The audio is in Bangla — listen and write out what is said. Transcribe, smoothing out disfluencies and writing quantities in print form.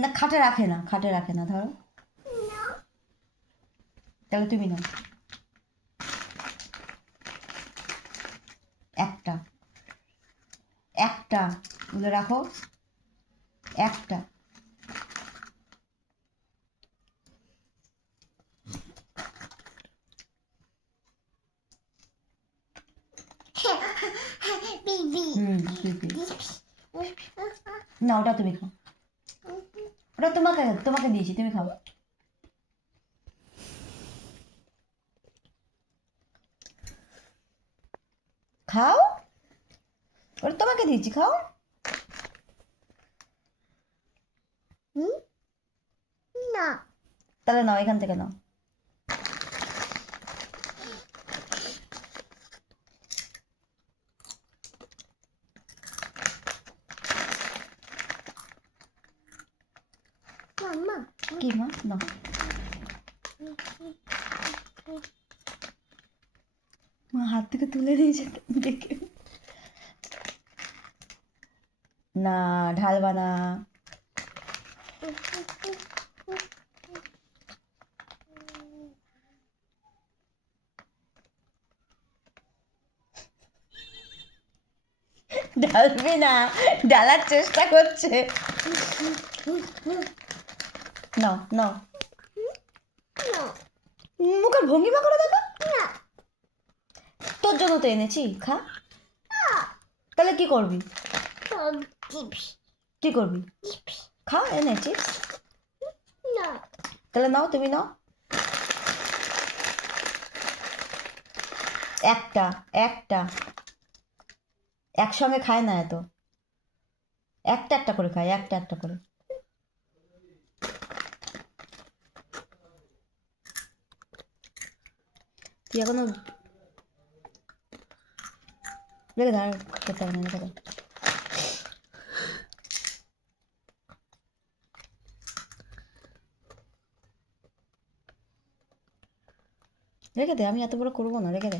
না, খাটে রাখে না, খাটে রাখে না, ধরো। তাহলে তুমি নাও। একটা, একটা বলে রাখো, একটা। পিপি। না, ওটা তুমি খাও, ওটা তোমাকে তোমাকে দিয়েছি, তুমি খাও। খাও, ওটা তোমাকে দিয়েছি, খাও। না। তাহলে নাও, এখান থেকে নাও। মাম্মা। কি মা? নাও। মা হাত থেকে তুলে দিয়েছে দেখে। না, ঢালবা না। ঢালবি না, ঢালার চেষ্টা করছে। নাও নাও, মুখের ভঙ্গিমা করে দেখো। তোর জন্য তো এনেছি, খা। তাহলে কি করবি? কি করবি? খা, এনেছি। তাহলে নাও, তুমি নাও। একটা, একটা, একসঙ্গে খায় না এত, একটা একটা করে খায়, একটা একটা করে। তুই এখনো রেখে দাঁড়া, খেতে হবে না, রেখে দে। রেখে দে, আমি এত বড় করবো না, রেখে দে।